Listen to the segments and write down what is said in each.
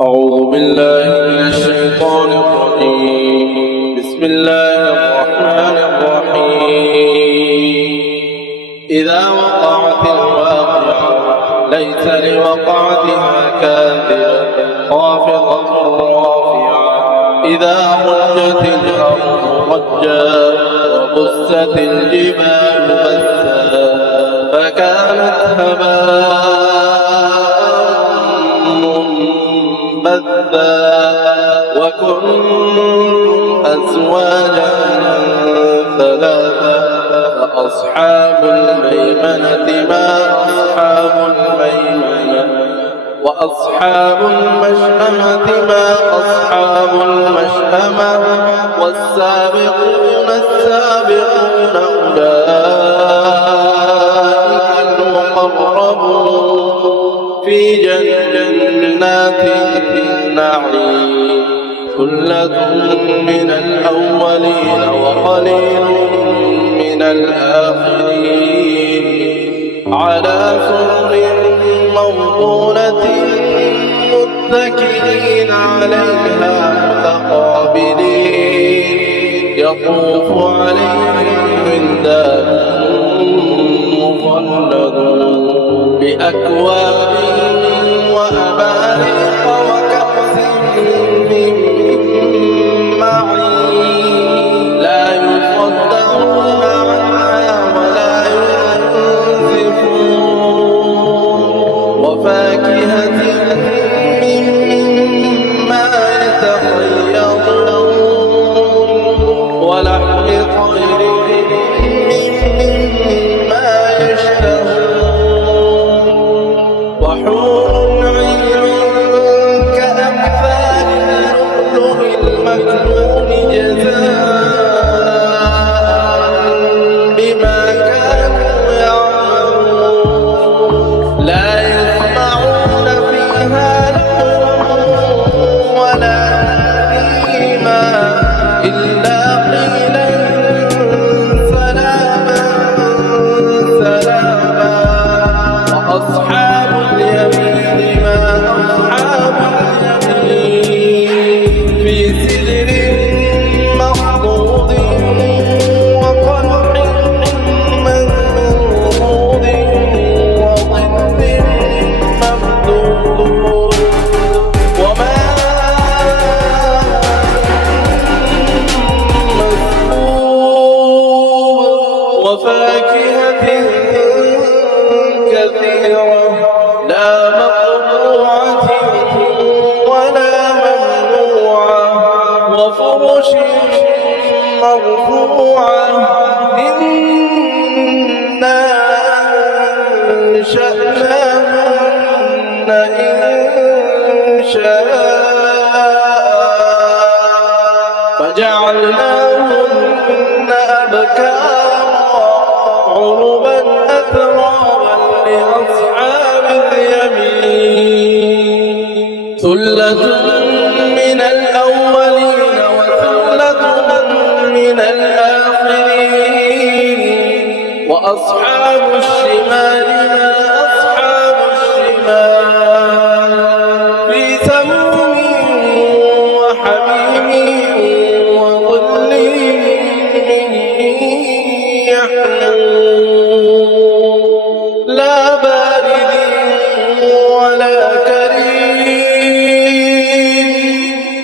أعوذ بالله من الشيطان الرجيم. بسم الله الرحمن الرحيم. إذا وقعت الواقعة ليس لوقعتها كاذبة خافضة رافعة إذا رجت الأرض رجا وبست الجبال بسا فكانت هباء منبثا وكنتم أزواجا ثلاثا فأصحاب الميمنة ما أصحاب الميمنة وأصحاب المشأمة ما أصحاب المشأمة والسابقون السابقون أولئك المقربون في جنات النعيم ثلة من الأولين وقليل من الآخرين على سرر موضونة متكئين عليها متقابلين يطوف عليهم ولدان مخلدون بأكواب وأباريق وكأس من معين لا يصدعون عنها ولا ينزفون وفاكهة مما يتخيرون ولحم طير مما يشتهون وحور عين كأمثال اللؤلؤ المكنون جزاء بما كانوا يعملون لا يسمعون فيها لغوا ولا تأثيما إلا قيلا سلاما سلاما وأصحاب اليمين ما أصحاب اليمين في سدر مخضود وطلح منضود وظل ممدود وفاكهة كثيرة لا مقطوعة ولا ممنوعة وفرش مرفوعة إنا أنشأناهن إنشاء فجعلناهن أبكارا عربا أترابا لأصحاب اليمين ثلة من الأولين وثلة من الآخرين وأصحاب الشمال ما أصحاب الشمال في سموم وحميم وظل من يحموم لا بارد ولا كريم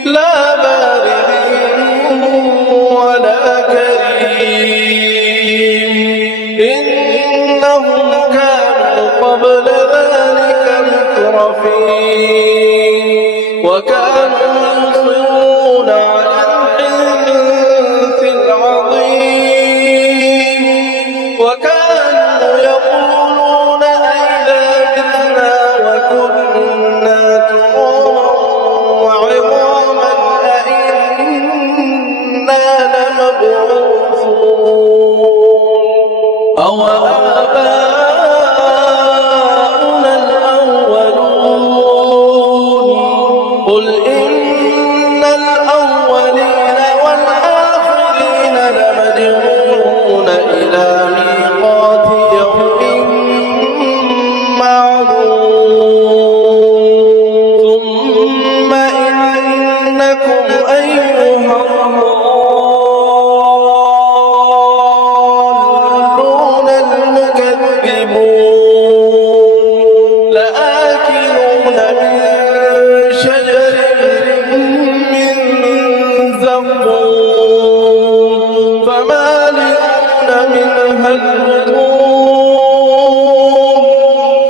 لا بارد ولا كريم إنهم كانوا قبل ذلك مترفين وكانوا يصرون على الحنث العظيم وكانوا يقولون أئذا متنا وكنا ترابا وعظاما أئنا لمبعوثون أو آباؤنا الأولون قل إن الأولين والآخرين لمجموعون إلى ميقات يوم معلوم ثم أيها الضالون المكذبون لآكلون من شجر من زقوم فمالئون منها البطون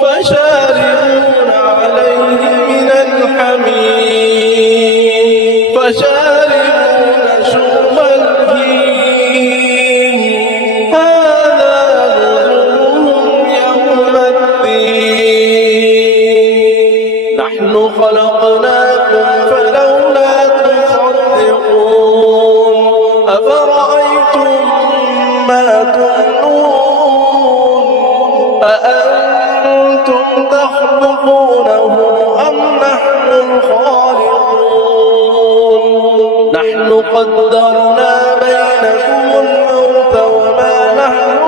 فشاربون عليه من الحميم فشاربون شرب الهيم هذا نزلهم يوم الدين نحن خلقناكم فلولا تصدقون أفرأيتم ما تمنون أأنتم تخلقونه أم نحن الخالقون نحن قدرنا بينكم الموت وما نحن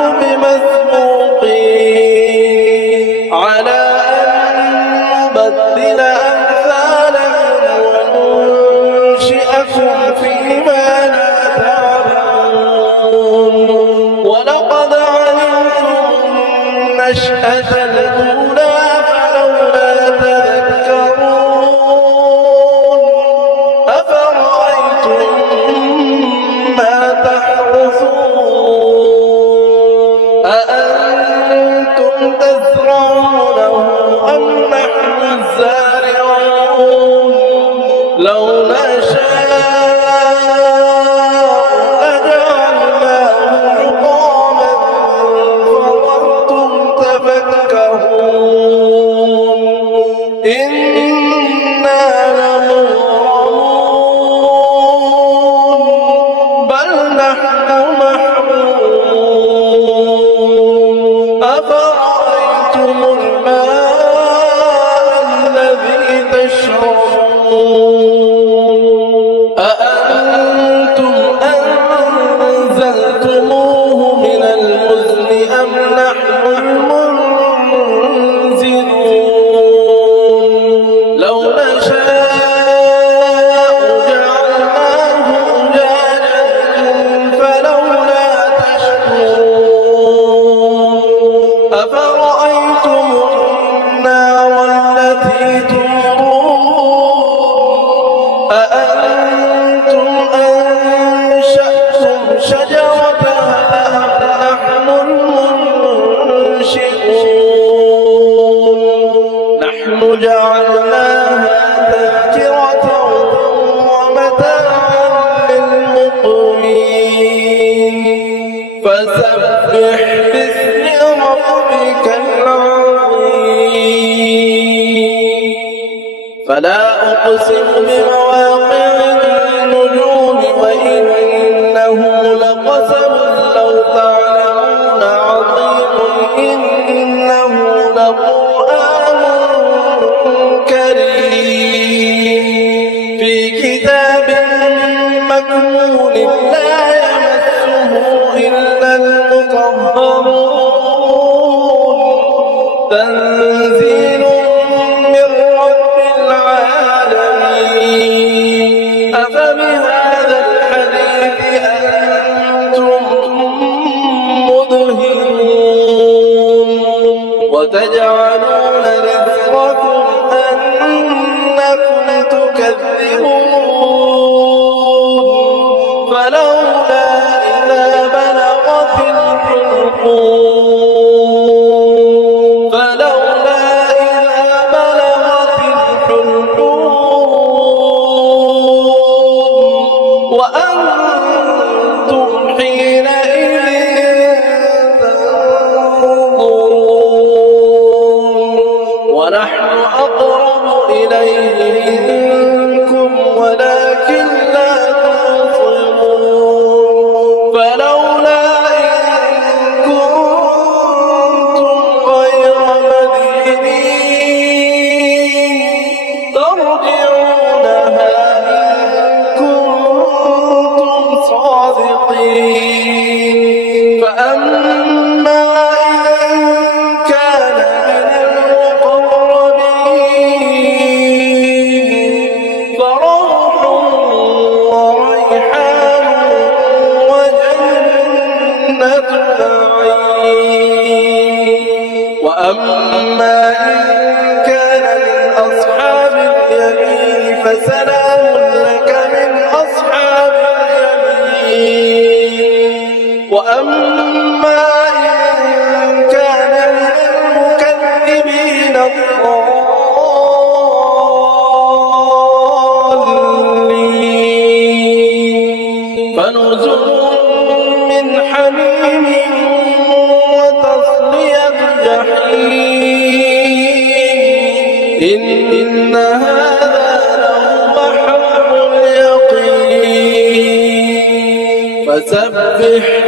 بمسبوقين على أن نبدل أمثالكم وننشئكم فيما لا تعلمون ولقد علمتم النشأة الأولى فلولا تذكرون أفرأيتم ما تحرثون أأنتم تزرعونه أم نحن الزارعون لو نشاء لجعلناه حطاما فظلتم تفكهون إنا لمغرمون بل نحن محرومون أفرأيتم الماء الذي تشربون أأنتم أنزلتموه من المزن أم نحن المنزلون لو نشاء جعلناه أجاجا فلولا تشكرون أفرأيتم النار التي تورون أأنتم أنشأتم شجرتها أم نحن المنشئون نحن جعلناها تذكرة ومتاعا للمقوين فسبح باسم ربك العظيم فلا أقسم بمواقع النجوم وإنه لقسم لو تعلمون عظيم إنه لقرآن كريم في كتاب مكنون لا يمسه إلا المطهرون تنزيل من رب العالمين أفبهذا الحديث أنتم مدهنون وتجعلون رزقكم أنكم تكذبون فلولا إذا بلغت الحلقوم فلولا إذا بلغت الحلقوم وأنتم حينئذ تنظرون ونحن أقرب إليه منكم ولكن لا تبصرون فلولا إن كنتم غير مدينين ترجعونها إن كنتم صادقين فأما إن كان من المقربين فروح وأما إن كان من أصحاب اليمين فسلام لك من أصحاب اليمين وأما إن كان من المكذبين الضالين فنزل من حميم وتصلية جحيم إن هذا لهو حق اليقين فسبح